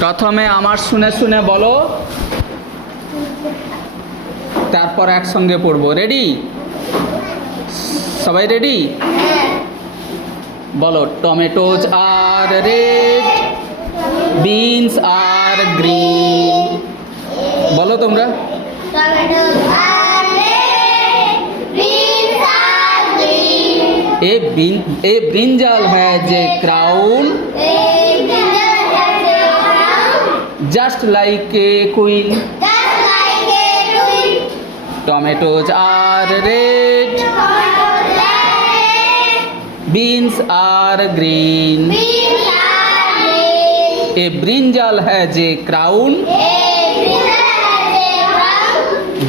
প্রথমে আমার শুনে শুনে বলো, তারপর একসঙ্গে পড়বো। রেডি? সবাই রেডি? বলো, টমেটোজ আর রেড, বিনস আর গ্রিন। বলো তোমরা। ए ब्रिंजल है जे crown, just like a queen. Tomatoes are red, beans are green. A brinjal has a crown,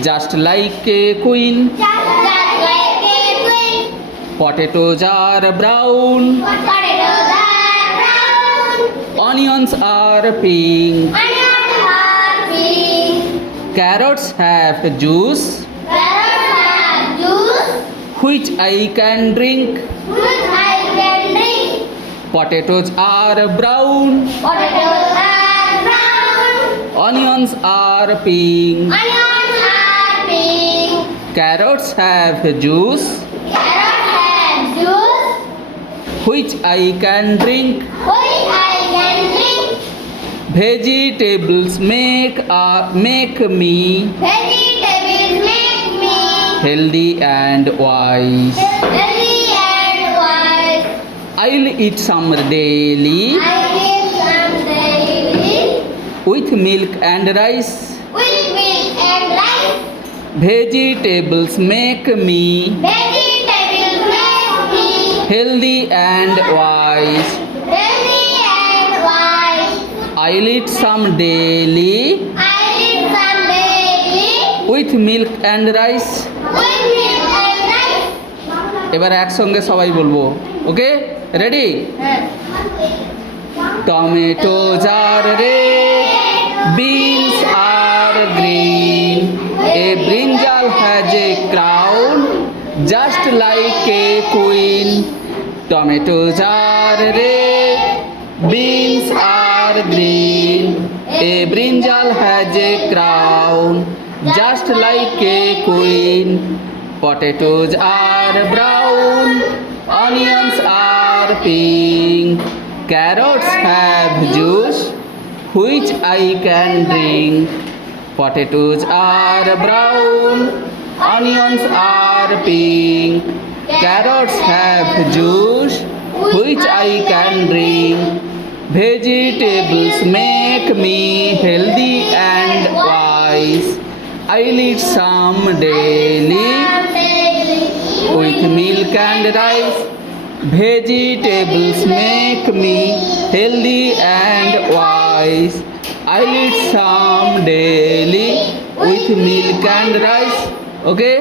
just like a queen. Potatoes are brown, onions are pink. Carrots have juice, which I can drink. Potatoes are brown, onions are pink. Carrots have juice, which I can drink. Vegetables make me healthy and wise. I'll eat some daily with milk and rice. Vegetables make me healthy and wise. I'll eat some daily with milk and rice. এবার একসঙ্গে সবাই বলবো। ওকে, ready? Tomatoes are red, beans are green. A brinjal has a crown, just like a queen. Tomatoes are red, beans are green. A brinjal has a crown, just like a queen. Potatoes are brown, onions are pink. Carrots have juice, which I can drink. Potatoes are brown, onions are pink. Carrots have juice, which I can drink. Vegetables make me healthy and wise. I'll eat some daily with milk and rice. Vegetables make me healthy and wise. I'll eat some daily with milk and rice. Okay?